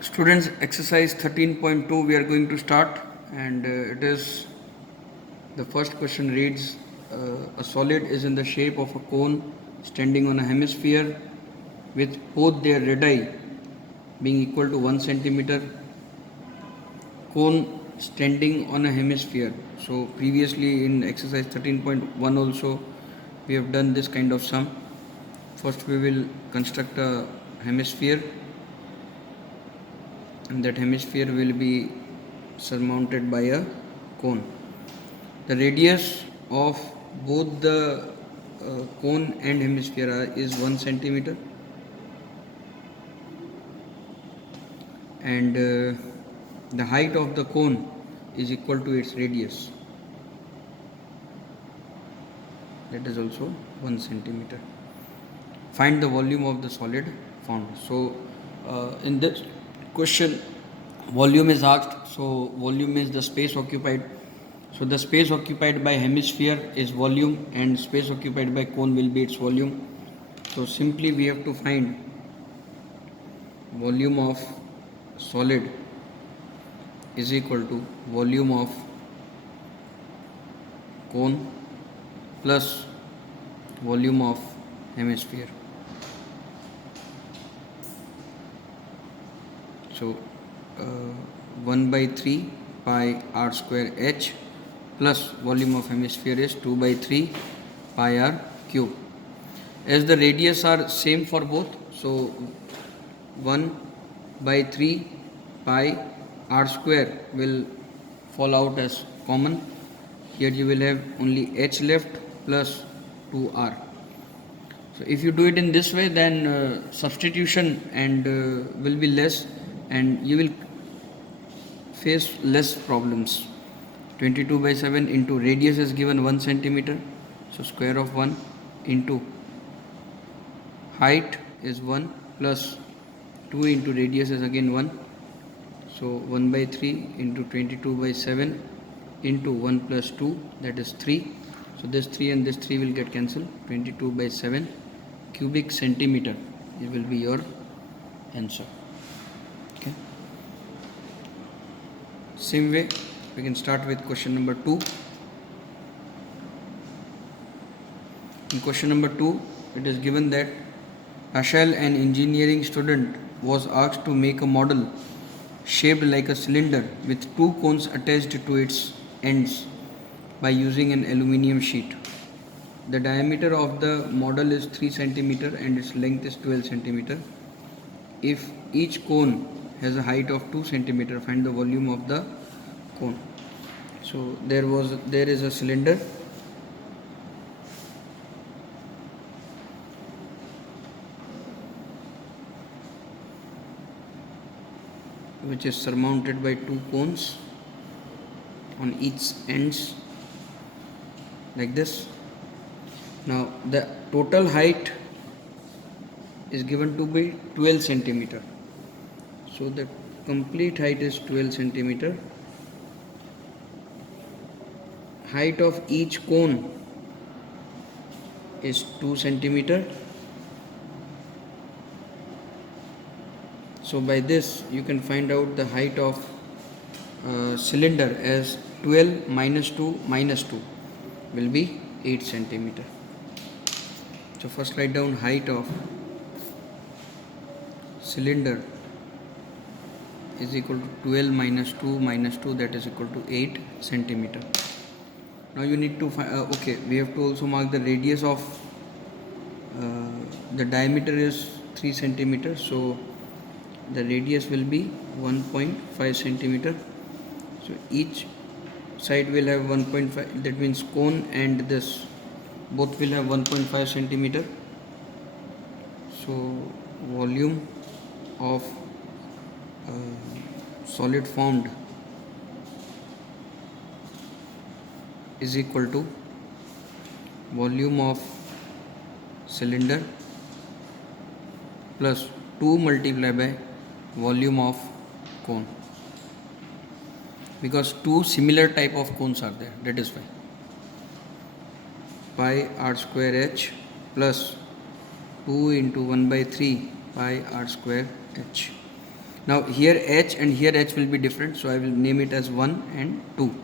Students, exercise 13.2 we are going to start, and it is the first question reads, a solid is in the shape of a cone standing on a hemisphere with both their radii being equal to 1 centimeter. Cone standing on a hemisphere. So previously in exercise 13.1 also we have done this kind of sum. First we will construct a hemisphere, and that hemisphere will be surmounted by a cone. The radius of both the cone and hemisphere is 1 centimeter, and the height of the cone is equal to its radius, that is also 1 centimeter. Find the volume of the solid found. So in this question volume is asked. So volume is the space occupied. So the space occupied by hemisphere is volume, and space occupied by cone will be its volume. So simply we have to find volume of solid is equal to volume of cone plus volume of hemisphere. So 1 by 3 pi r square h plus volume of hemisphere is 2 by 3 pi r cube. As the radius are same for both, so 1 by 3 pi r square will fall out as common. Here you will have only h left plus 2r. So if you do it in this way, then substitution and will be less, and you will face less problems. 22 by 7 into radius is given 1 centimeter, so square of 1 into height is 1 plus 2 into radius is again 1, so 1 by 3 into 22 by 7 into 1 plus 2, that is 3. So this 3 and this 3 will get cancelled. 22 by 7 cubic centimeter, it will be your answer. Okay. Same way we can start with question number 2. In question number 2 it is given that Ashal, an engineering student, was asked to make a model shaped like a cylinder with two cones attached to its ends by using an aluminium sheet. The diameter of the model is 3 cm and its length is 12 cm. If each cone has a height of 2 cm, find the volume of the cone. So there is a cylinder which is surmounted by two cones on each ends like this. Now the total height is given to be 12 centimeter. So the complete height is 12 centimeter. Height of each cone is 2 centimeter. So by this you can find out the height of cylinder as 12 minus 2 will be 8 centimeter. So first write down height of cylinder is equal to 12 minus 2 that is equal to 8 centimeter. Now you need to find, okay, we have to also mark the radius of the diameter is 3 centimeter, so the radius will be 1.5 centimeter. So each side will have 1.5, that means cone and this both will have 1.5 centimeter. So volume of solid formed is equal to volume of cylinder plus 2 multiplied by volume of cone, because two similar type of cones are there, that is why. Pi r square h plus 2 into 1 by 3 pi r square h. Now here h and here h will be different, so I will name it as 1 and 2,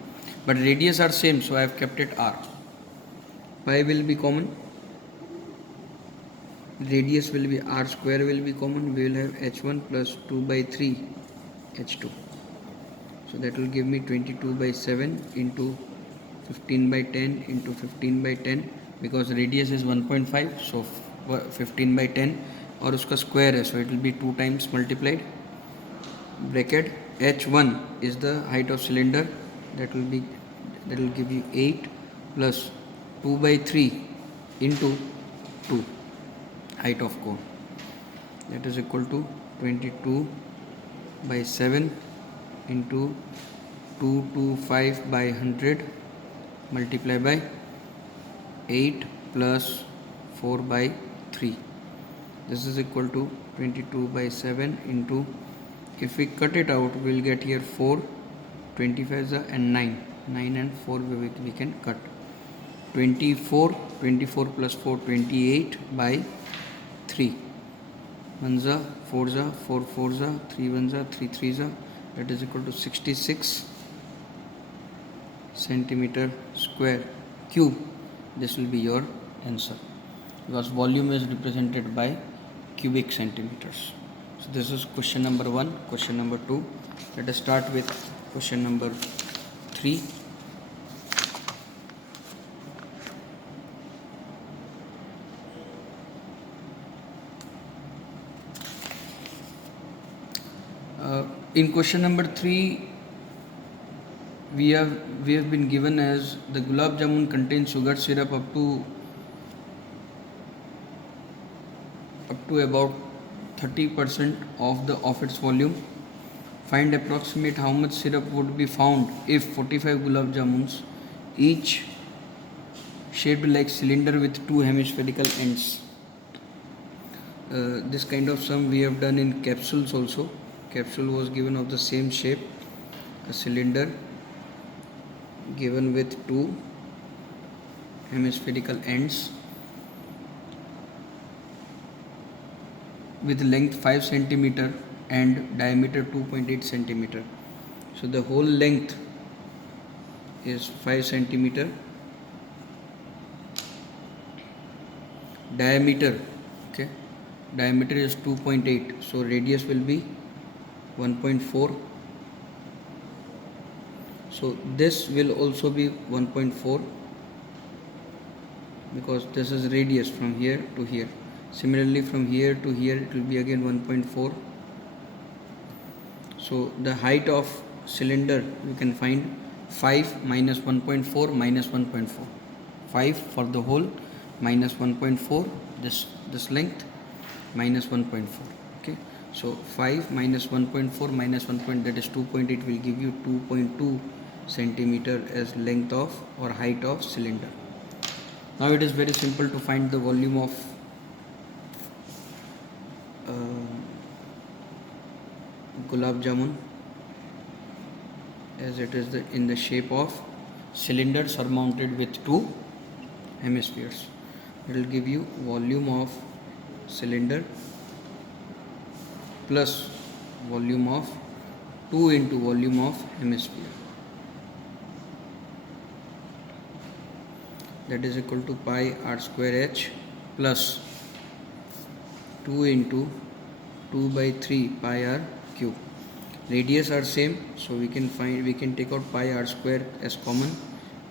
but radius are same, so I have kept it r. Pi will be common, radius will be r square will be common, we will have h1 plus 2 by 3 h2. So that will give me 22 by 7 into 15 by 10 into 15 by 10, because radius is 1.5, so 15 by 10 और उसका square है, so it will be 2 times multiplied. Bracket h1 is the height of cylinder, that will give you 8 plus 2 by 3 into 2 height of cone, that is equal to 22 by 7 into 225 by 100 multiply by 8 plus 4 by 3. This is equal to 22 by 7 into, if we cut it out, we will get here 4, 25 and 9 and 4 we can cut. 24 plus 4, 28 by 3. 1 za 4 za 4 4 za 3 1 za 3 3 za, that is equal to 66 centimeter square cube. This will be your answer, because volume is represented by cubic centimeters. So this is question number 1. Question number 2, let us start with question number 3. In question number 3, we have been given as the gulab jamun contains sugar syrup up to about 30% of its volume. Find approximate how much syrup would be found if 45 gulab jamuns, each shaped like cylinder with 2 hemispherical ends. This kind of sum we have done in capsules also. Capsule was given of the same shape, a cylinder given with 2 hemispherical ends with length 5 centimeter and diameter 2.8 centimeter. So the whole length is 5 centimeter, diameter is 2.8, so radius will be 1.4. So this will also be 1.4, because this is radius from here to here. Similarly from here to here it will be again 1.4. So the height of cylinder we can find 5 minus 1.4 minus 1.4. 5 for the whole minus 1.4, this length minus 1.4. Okay, so 5 minus 1.4 minus 1. That is 2.8 will give you 2.2 centimeter as length of or height of cylinder. Now it is very simple to find the volume of gulab jamun, as it is in the shape of cylinder surmounted with 2 hemispheres. It will give you volume of cylinder plus volume of 2 into volume of hemisphere, that is equal to pi r square h plus 2 into 2 by 3 pi r cube. Radius are same, so we can take out pi r square as common.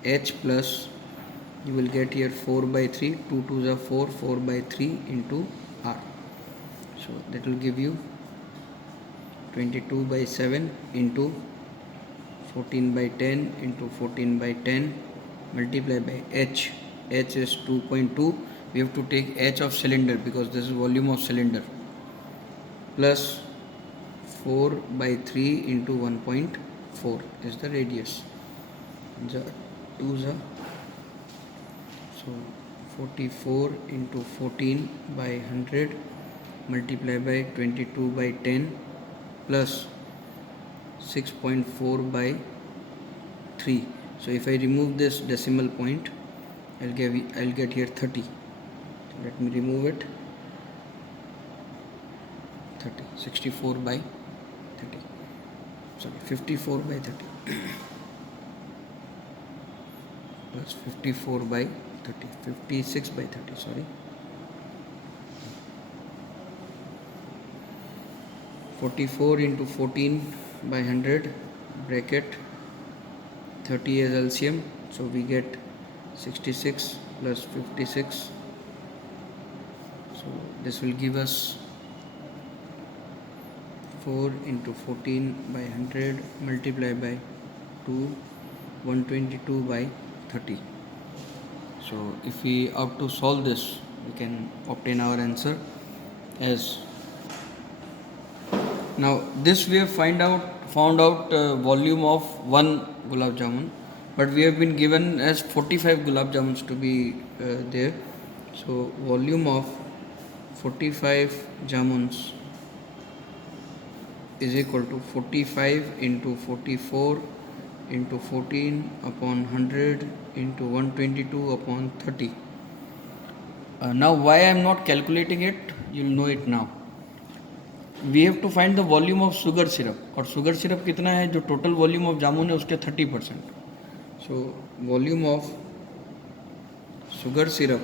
H plus, you will get here 4 by 3, 2 2s are 4, 4 by 3 into r. So that will give you 22 by 7 into 14 by 10 into 14 by 10 multiply by h. H is 2.2. We have to take h of cylinder because this is volume of cylinder, plus 4 by 3 into 1.4 is the radius. The 2s are, so 44 into 14 by 100 multiply by 22 by 10 plus 6.4 by 3. So if I remove this decimal point, I'll get here 30. Let me remove it. 30, 64 by 30. Sorry, 54 by 30 plus 54 by 30, 56 by 30, sorry. 44 into 14 by 100 bracket 30 as LCM, so we get 66 plus 56, so this will give us 4 into 14 by 100 multiplied by 2, 122 by 30. So if we have to solve this, we can obtain our answer as now. This we have found out volume of 1 gulab jamun, but we have been given as 45 gulab jamuns to be there. So volume of 45 jamuns is equal to 45 into 44 into 14 upon 100 into 122 upon 30. Now why I am not calculating it, you will know it now. We have to find the volume of sugar syrup, और sugar syrup कितना है, जो total volume of जामुन है उसके 30%. So volume of sugar syrup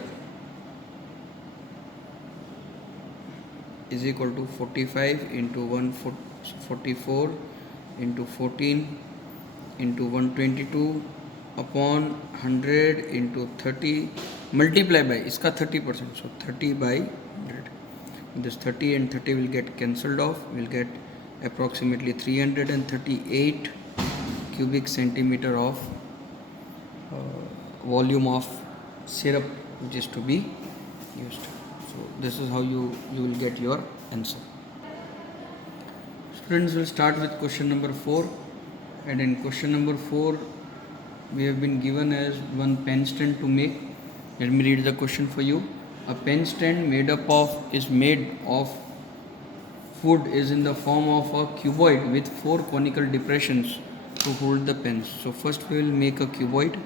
is equal to 45 into 144 into 14 into 122 upon 100 into 30 multiply by इसका 30%, so 30 by 100. This 30 and 30 will get cancelled off. We'll get approximately 338 cubic centimeter of volume of syrup which is to be used. So this is how you will get your answer. Students, will start with question number 4, and in question number 4 we have been given as one pen stand to make. Let me read the question for you. A pen stand is made of food is in the form of a cuboid with 4 conical depressions to hold the pens. So first we will make a cuboid.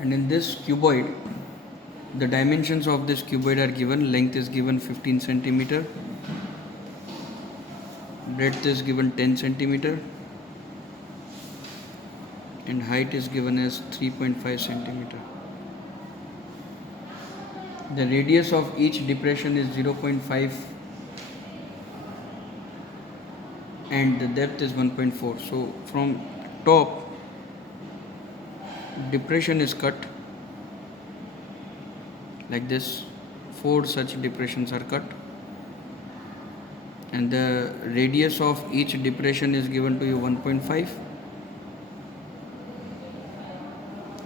And in this cuboid, the dimensions of this cuboid are given. Length is given 15 centimeter, breadth is given 10 centimeter, and height is given as 3.5 centimeter. The radius of each depression is 0.5 and the depth is 1.4. So from top, depression is cut like this. 4 such depressions are cut, and the radius of each depression is given to you 1.5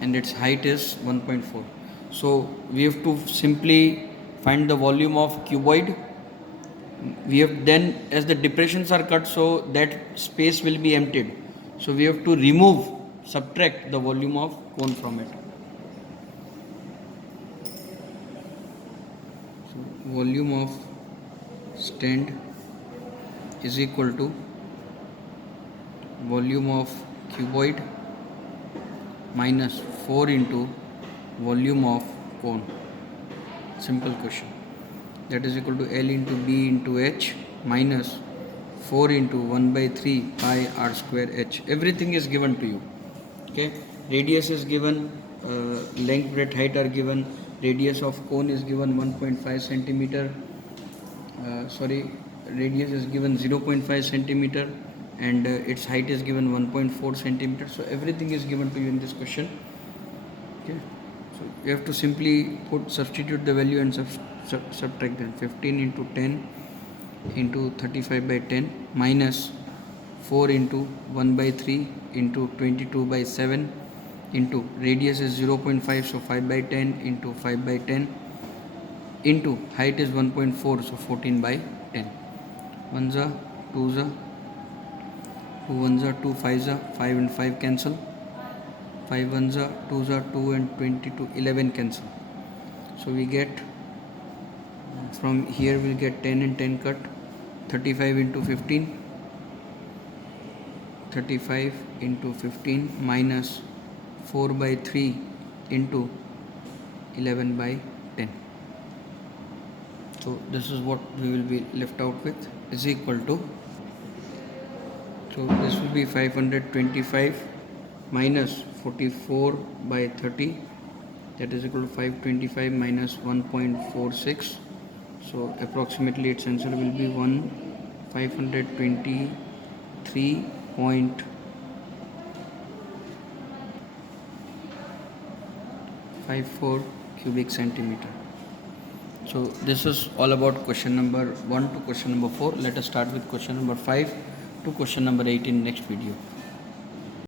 and its height is 1.4. So we have to simply find the volume of cuboid. We have then, as the depressions are cut, so that space will be emptied. So we have to subtract the volume of cone from it. So volume of stand is equal to volume of cuboid minus 4 into volume of cone. Simple question. That is equal to L into B into H minus 4 into 1 by 3 pi r square H. Everything is given to you. Okay. Radius is given, length, breadth, height are given. Radius of cone is given 1.5 centimeter. Radius is given 0.5 centimeter and its height is given 1.4 centimeter. So everything is given to you in this question. Okay. So you have to simply substitute the value and subtract them. 15 into 10 into 35 by 10 minus 4 into 1 by 3 into 22 by 7 into radius is 0.5, so 5 by 10 into 5 by 10 into height is 1.4, so 14 by 10. 1 za 2 za 2 1 za 2 5 za 5 and 5 cancel. 5 1 za 2 za 2 and 22 11 cancel. So we get, from here we'll get 10 and 10 cut, 35 into 15, 35 into 15 minus 4 by 3 into 11 by 10. So this is what we will be left out with, is equal to, so this will be 525 minus 44 by 30, that is equal to 525 minus 1.46. So approximately its answer will be 523.54 cubic centimeter. So this is all about question number 1 to question number 4. Let us start with question number 5 to question number 8 in next video.